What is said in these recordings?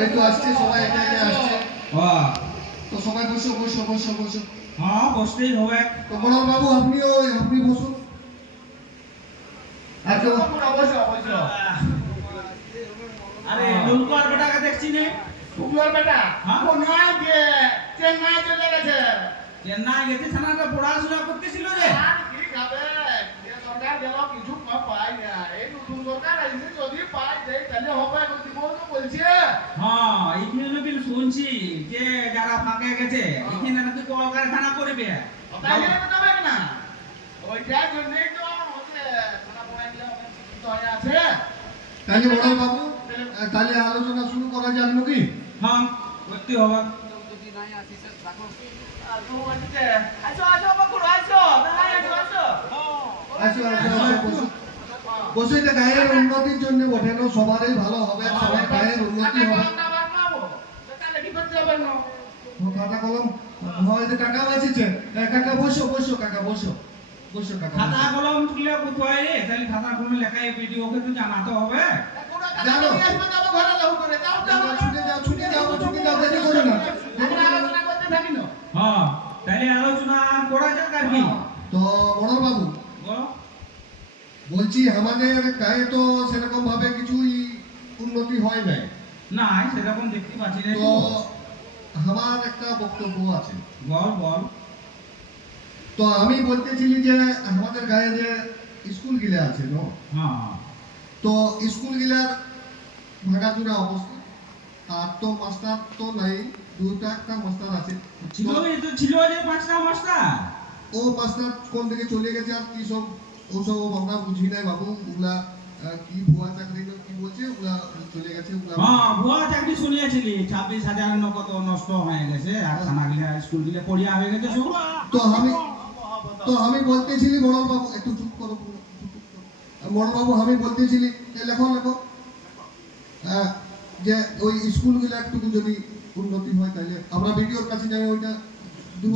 এই তো আসছে সবাই একে একে আসছে। হ্যাঁ তো সবাই বসো বসো বসো বসো। হ্যাঁ বসতেই হবে। তো বড় বাবু আপনি বসুন। আর কেউ আরে লুলকর বেটাকে দেখছি নে। টুকলোর বেটা হ্যাঁ? ও নয় যে চেন্নাই চলে গেছে। চেন্নাই গেছে ছানাটা পড়াশোনা করতেছিল যে। আর কি খাবে? যে সরকার গেল কিছু পায় না। এই নতুন সরকার আইছে যদি পায় দেয় তাহলে হবে দিব তো বলছে। হ্যাঁ এইখানে নাকি শুনছি যে যারা ফাঁকে গেছে এখানে নাকি কলকারখানা করবে। তাহলে হবে না। ওইটার জন্যই তো হচ্ছে খানা পড়াই দিলে অনেক শিক্ষিত হয়ে আছে। তাহলে বড় বাবু তাহলে আলোচনা শুরু করা যাক নাকি? হ্যাঁ করতে হবে। আর তো হচ্ছে আইছো আইছো বাকুড় আইছো দাঁড়াই আইছো আইছো। আসো আসো আসো বসো। বসে যে গায়ের উন্নতির জন্য বটেনো সবারই ভালো হবে, সবার গায়ের উন্নতি হবে। তাহলে কি করতে হবে না? খাতা কলম হয় যে কাকা বাঁচিছে। কাকা বসো বসো কাকা বসো। বসো কাকা। খাতা কলম তুলে কোথায় রে? তাহলে খাতা কলমে লেখাই ভিডিওকে তো জানাতে হবে। জানো। ঘরে যাও করে যাও যাও ছুটি যাও দেরি করো না। আমরা আলোচনা করতে থাকি না। হ্যাঁ তাহলে আলোচনা করা যাক আর কি। তো বড় বাবু বলো। বলছি আমাদের গায়ে তো সেরকম ভাবে কিছুই উন্নতি হয় নাই। না সেরকম দেখতে পাচ্ছি না তো তো। আমার একটা বক্তব্য আছে। বল বল। তো আমি বলতেছিলি যে আমাদের গায়ে যে স্কুল গিলা আছে না, হ্যাঁ তো স্কুল গিলার ভাঙাচুরা অবস্থা। আর তো মাস্টার তো নাই, দুটা একটা মাস্টার আছে। ছিল এই তো ছিল যে পাঁচটা মাস্টার। ও মাস্টার কোন দিকে চলে গেছে আর কি সব ওসব আমরা বুঝি নাই বাবু। ওগুলা কি ভুয়া চাকরি না কি বলছে ওগুলা চলে গেছে ওগুলা। হ্যাঁ ভুয়া চাকরি শুনিয়েছিলি 26,000 নগদ নষ্ট হয়ে গেছে আর খানাগুলা স্কুল গুলা পড়িয়া হয়ে গেছে সব। তো আমি বলতেছিলি বড় বাবু একটু চুপ করো। বড় বাবু আমি বলতেছিলি লেখো লেখো যে ওই স্কুলগুলো একটু যদি উন্নতি হয় তাহলে আমরা ভিডিওর কাছে যাই ওইটা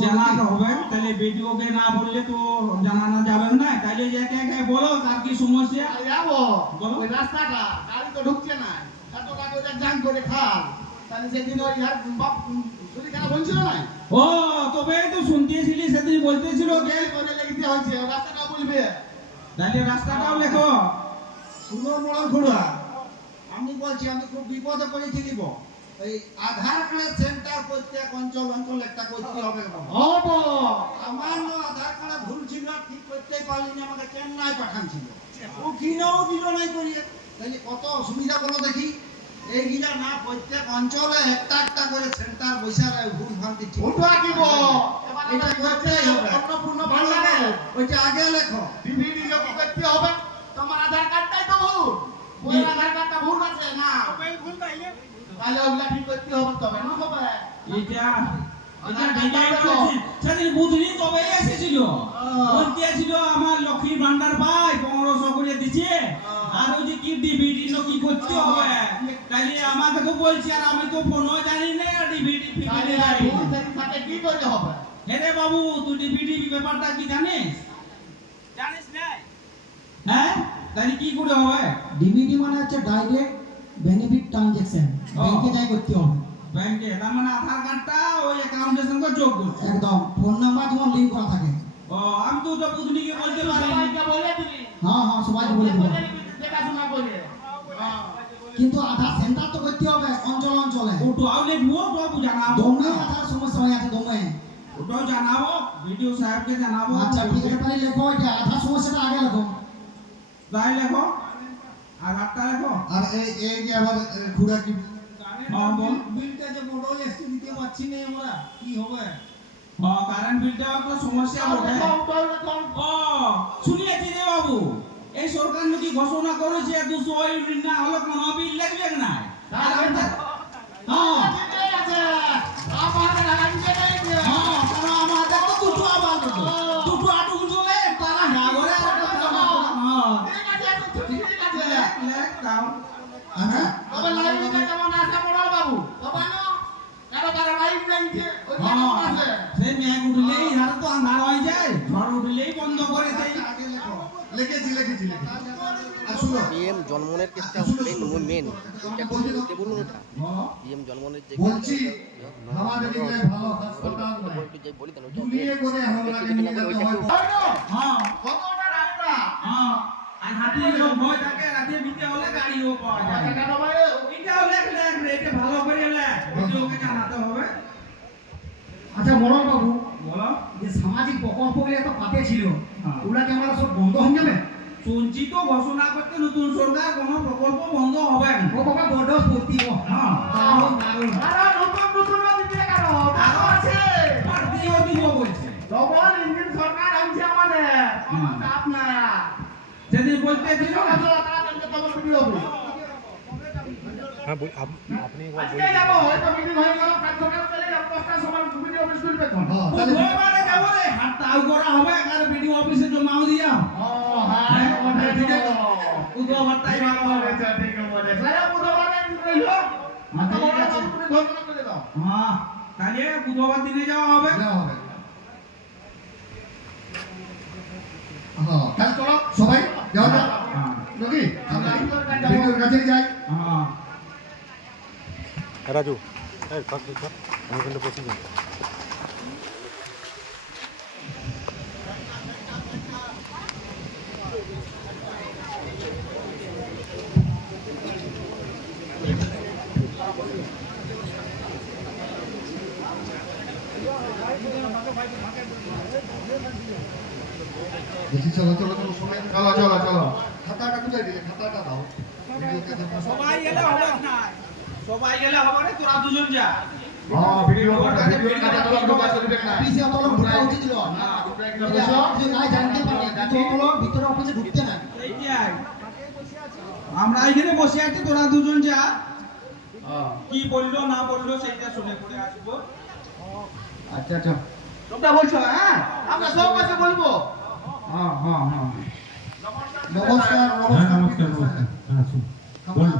জানাতে হবে। তাহলে ভিডিওকে না বললে তো জানানো যাবে না। তাহলে যে একে একে বলো তার কি সমস্যা। যাবো বলো। ওই রাস্তাটা গাড়ি তো ঢুকছে না। এত টাকা ওটা জাম করে খাল। তাহলে সেদিন ওই আর বাপ যদি কেন বলছিল না ও তবে তো শুনতেছিলি সেদিন বলতেছিল যে করে লেগেতে হয়েছে রাস্তাটা বলবে। তাহলে রাস্তাটাও লেখো। শুনো মোড়ল ঘোড়া, আমি বলছি আমি খুব বিপদে পড়েছি দিব। এই আধার কার্ডের সেন্টার প্রত্যেক অঞ্চল একটা করতে হবে। হবো আমার না আধার কার্ডে ভুল ছিল, ঠিক করতেই পারলিনি, আমাকে চেন্নাই পাঠান ছিল। ও কিনেও দিল নাই করিয়ে। তাহলে কত অসুবিধা বলো দেখি। এইগুলা না প্রত্যেক অঞ্চলে একটা করে সেন্টার বৈশা ভুল ভ্রান্তি ঠিক উঠো আকিব এটা করতেই হবে। অন্নপূর্ণ ভান্ডারে ওইটা আগে লেখো। ডিভিডি লোক করতে হবে। তোমার আধার কার্ডটাই তো ভুল। ওই আধার কার্ডটা ভুল আছে না ভুল তাইলে তাহলে ওগুলা ঠিক করতে হবে তবে না হবে। এটা এটা ডিজাইন করেছে সেদিন বুধনি তবে এসেছিল। বলতেছিল আমার লক্ষ্মীর ভান্ডার পাই 1500 করে দিছে আর ওই যে কি ডিভিডি নো কি করতে হবে। তাইলে আমাকে তো বলছি আর আমি তো ফোনও জানি না আর ডিভিডি তাহলে ফিভিডি আর জানি ভুল না। সেই সাথে কি করতে হবে? হে বাবু তুই ডিভিডি ব্যাপারটা কি জানিস? জানিস না? হ্যাঁ তাহলে কি করে হবে? ডিবিটি মানে হচ্ছে ডাইরেক্ট বেনিফিট ট্রানজাকশন, ব্যাংকে যাই করতে হবে। ব্যাংকে তার মানে আধার কার্ডটা ওই অ্যাকাউন্টের সঙ্গে যোগ করছে। একদম ফোন নাম্বার যেমন লিংক করা থাকে। ও আমি তো ওটা বুধনিকে বলতে পারিনি। সবাইকে বলে দিবি। হ্যাঁ হ্যাঁ সবাই বলে দেবো। দেখাশোনা করে হ্যাঁ। কিন্তু আধার সেন্টার তো করতে হবে অঞ্চলে। ওটাও লিখবো ওটাও জানাবো। দমে আধার সমস্যা হয়ে আছে দমে। ওটাও জানাবো ভিডিও সাহেবকে জানাবো। আচ্ছা পিকেটারি লেখো, এটা আধার সমস্যাটা আগে লেখো। তাই লেখো আধারটা লেখো। আর এই যে আবার ঘুরা কি হ্যাঁ বল। বিলটা যে মোটর এসটি দিতে পারছি না আমরা, কি হবে? হ্যাঁ কারেন্ট বিলটা একটা সমস্যা বটে। ও শুনিয়েছি রে বাবু এই সরকার নাকি ঘোষণা করেছে 200 ইউনিট না হলে কোনো বিল লাগবে না। হ্যাঁ ঠিক আছে আমার আনতে নাই যে হ্যাঁ কারণ আমাদের তো দুটো আবার দুটো আটু চলে তারা নাগরে আর একটা হ্যাঁ ঠিক আছে লেখ দাও। হ্যাঁ আবার লাইভটা কেমন আছে মোড়ল বাবু? বাবানো কারো লাইভ নাই যে ওই কেমন আছে? সেই মেঘ উঠলেই হারা তো আন্ধার হয়ে যায়, ঝড় উঠলেই বন্ধ করে দেয়। লিখেছি শুনো পিএম জন্মনের কেসটা মেন বলতে বলুন ওটা পিএম জন্মনের যে বলছি আমাদের এখানে ভালো হাসপাতাল নাই একটু যে বলি তাহলে দুনিয়ে করে আমরা নিয়ে যেতে হয় হ্যাঁ কতটা রাস্তা হ্যাঁ আর হাতিয়ে লোক ভয় থাকে রাতে বিতে হলে গাড়িও পাওয়া যায় কেন ভাই এটা হলে এটা ভালো করে হলে ওকে জানাতে হবে আচ্ছা মোড়ল বাবু, বলো যে সামাজিক প্রকল্পগুলো এত পাতে ছিল, হ্যাঁ। ওগুলা কি আমরা সব বন্ধ হয়ে যাবে? শুনছি তো ঘোষণা করতে নতুন সরকার কোনো প্রকল্প বন্ধ হবে না ও বাবা বড় সত্যি গো। হ্যাঁ দারুণ দারুণ। আরে নতুন দিতে কেন আরো আছে আর দিও দিব বলছে ডবল ইঞ্জিন সরকার আছে আমাদের কোনো চাপ নাই যেদিন বলতে ছিল চলো চলো তাড়াতাড়ি খবর ভিডিও হবে হ্যাঁ আপনি একবার আজকে যাবো হয়তো মিটিং হয়ে গেল কাল সকালে চলে যাবো 10টার সময় ভিডিও অফিস খুলবে তো হ্যাঁ তাহলে বুধবারে যাবো রে হাত তাও করা হবে আর বিডিও অফিসে জমাও দিয়া ও হ্যাঁ ওটা ঠিক আছে বুধবার তাই ভালো হবে আচ্ছা ঠিক আছে সারা বুধবারে রইলো মাথা বড় তুমি ঘোষণা করে দাও হ্যাঁ তাহলে বুধবার দিনে যাওয়া হবে দেওয়া হবে হ্যাঁ তাহলে চলো সবাই যাও যাও হ্যাঁ নাকি আমরা ভিডিওর কাছে যাই হ্যাঁ রাজু এই কাজ কর আমি কিন্তু বসে যাই বলছি চলো চলো চলো সবাই চলো চলো চলো খাতাটা কোথায় দিলে খাতাটা দাও ভিডিওতে দেখো সবাই গেলে হবে না সবাই গেলে হবে না তোরা দুজন যা হ্যাঁ ভিডিও কাটা তো লোক কাজ করবে না অফিসে অত লোক ঢোকা উচিত ছিল না তোমরা একটা যদি বসো আপনি যদি জানতে পারেন কিন্তু অত লোক ভিতরে অফিসে ঢুকতে না। এই যে আয়। আমরা এখানে বসে আছি তোরা দুজন যা হ্যাঁ কি বললো না বললো সেটা শুনে করে আসবো আচ্ছা আচ্ছা তোমরা বলছো হ্যাঁ আমরা সব কাছে বলবো হ্যাঁ হ্যাঁ হ্যাঁ নমস্কার হ্যাঁ নমস্কার নমস্কার হ্যাঁ আসুন বলুন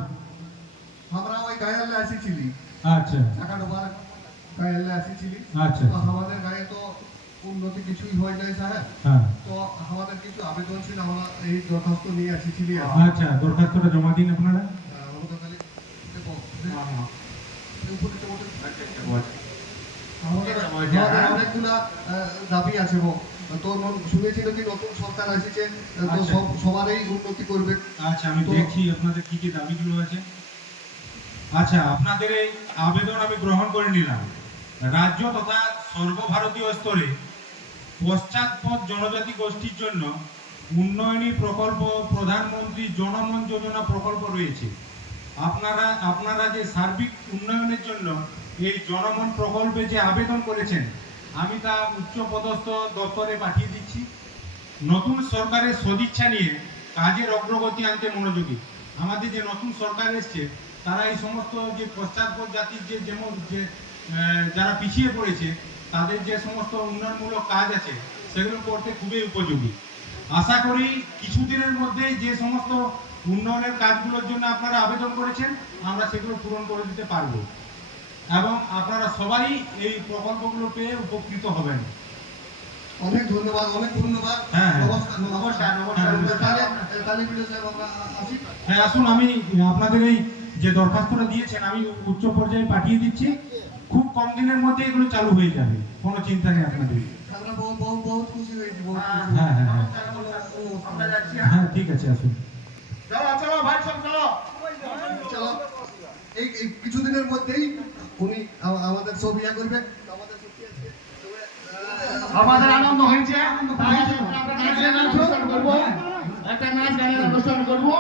আমরা ওই গায়ালে আসিছিলি আচ্ছা টাকাডোবার গায়ালে আসিছিলি আচ্ছা তো আমাদের গায়ে তো উন্নতি কিছুই হয় নাই সাহেব হ্যাঁ তো আমাদের কিছু আবেদন ছিল আমরা এই দরখাস্ত নিয়ে আসিছিলি আচ্ছা দরখাস্তটা জমা দিন আপনারা আমাদের খালি দেখো এই উপরে তো আমাদের অনেকগুলা দাবি আছে গো তোর শুনেছি নাকি নতুন সরকার আসছে তো আচ্ছা। সবারই উন্নতি করবে আচ্ছা আমি দেখছি আপনাদের কি কি দাবিগুলো আছে আচ্ছা আপনাদের এই আবেদন আমি গ্রহণ করে নিলাম রাজ্য তথা সর্বভারতীয় স্তরে পশ্চাৎপদ জনজাতি গোষ্ঠীর জন্য উন্নয়নী প্রকল্প প্রধানমন্ত্রী জনমন যোজনা প্রকল্প রয়েছে আপনারা যে সার্বিক উন্নয়নের জন্য এই জনমন প্রকল্পে যে আবেদন করেছেন আমি তা উচ্চপদস্থ দপ্তরে পাঠিয়ে দিচ্ছি নতুন সরকারের সদিচ্ছা নিয়ে কাজের অগ্রগতি আনতে মনোযোগী আমাদের যে নতুন সরকার এসছে তারা এই সমস্ত যে পশ্চাৎপদ জাতির যে যারা পিছিয়ে পড়েছে তাদের যে সমস্ত উন্নয়নমূলক কাজ আছে সেগুলো করতে খুবই উপযোগী আশা করি কিছুদিনের মধ্যে যে সমস্ত উন্নয়নের কাজগুলোর জন্য আপনারা আবেদন করেছেন আমরা সেগুলো পূরণ করে দিতে পারবো এবং আপনারা সবাই এই প্রকল্পগুলো পেয়ে উপকৃত হবেন অনেক ধন্যবাদ হ্যাঁ, হ্যাঁ। নমস্কার তাহলে ভিডিও সাহেব আমরা আসি হ্যাঁ আসুন আমি আপনাদের এই যে দরখাস্তটা দিয়েছেন আমি উচ্চ পর্যায়ে পাঠিয়ে দিচ্ছি খুব কম দিনের মধ্যে এগুলো চালু হয়ে যাবে কোনো চিন্তা নেই আপনাদের আমরা বহুত খুশি হয়েছি বহুত খুশি। হ্যাঁ হ্যাঁ হ্যাঁ আমরা যাচ্ছি হ্যাঁ ঠিক আছে আসুন চলো চলো ভাই সব চলো চলো এই কিছুদিনের মধ্যেই উনি আমাদের সব ইয়া করবে আমাদের সত্যি আজকে আমাদের আনন্দ হয়েছে তাই আমরা নাচ গান অনুষ্ঠান করবো একটা নাচ গানের অনুষ্ঠান করবো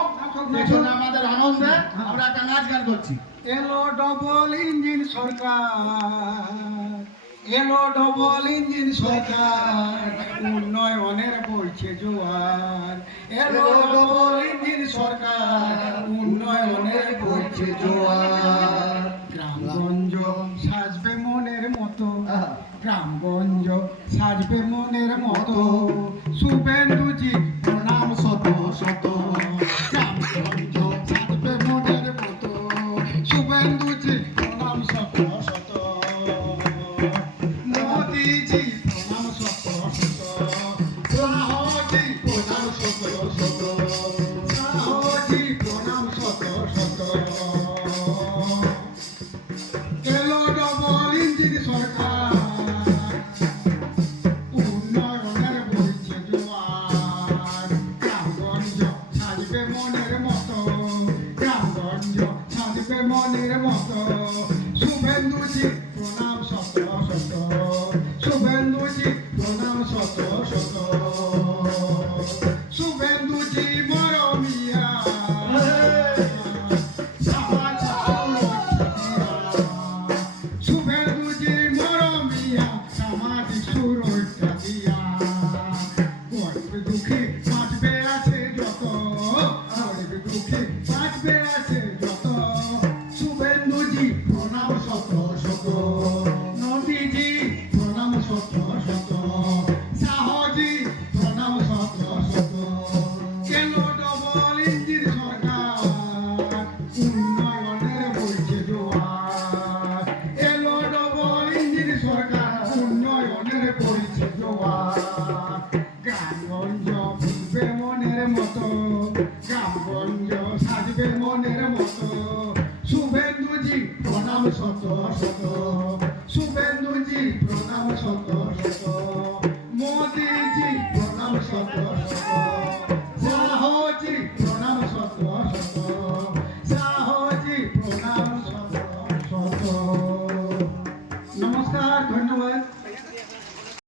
দেখুন আমাদের আনন্দে আমরা একটা নাচ গান করছি এলো ডবল ইঞ্জিন সরকার, এলো ডবল ইঞ্জিন সরকার, উন্নয়নের বইছে জোয়ার। এলো ডবল ইঞ্জিন সরকার, উন্নয়নের বইছে জোয়ার। গ্রামগঞ্জ সাজবে মনের মতো, গ্রামগঞ্জ সাজবে মনের মতো, শুভেন্দুজি প্রণাম শত শত। গ্রামগঞ্জ সাজবে মনের মতো, শুভেন্দুজি প্রণাম শত শত। মোদিজি প্রণাম শত শত, রাহুলজি প্রণাম শত শত। শত শুভেন্দুজি প্রণাম শত শত শুভেন্দুজি প্রণাম শত শত শুভেন্দুজি মরমিয়া শুভেন্দুজি মরমিয়া সামাজিক সুরক্ষা দিয়া গরিব দুঃখী বাঁচবে আছে যত গরিব দুঃখী বাঁচবে আছে যত শুভেন্দুজি প্রণাম শত শত নদীজি প্রণাম শত শত শাহজি প্রণাম শত শত কেন ডবল ইঞ্জিন সরকার উন্নয়নের বইছে জোয়ার এলো ডবল ইঞ্জিন সরকার উন্নয়নের বইছে জোয়ার গ্রামগঞ্জ ফুলবে মনের মতো গ্রামগঞ্জ সাজবে মনের মতো শুভেন্দুজি প্রণাম শত শত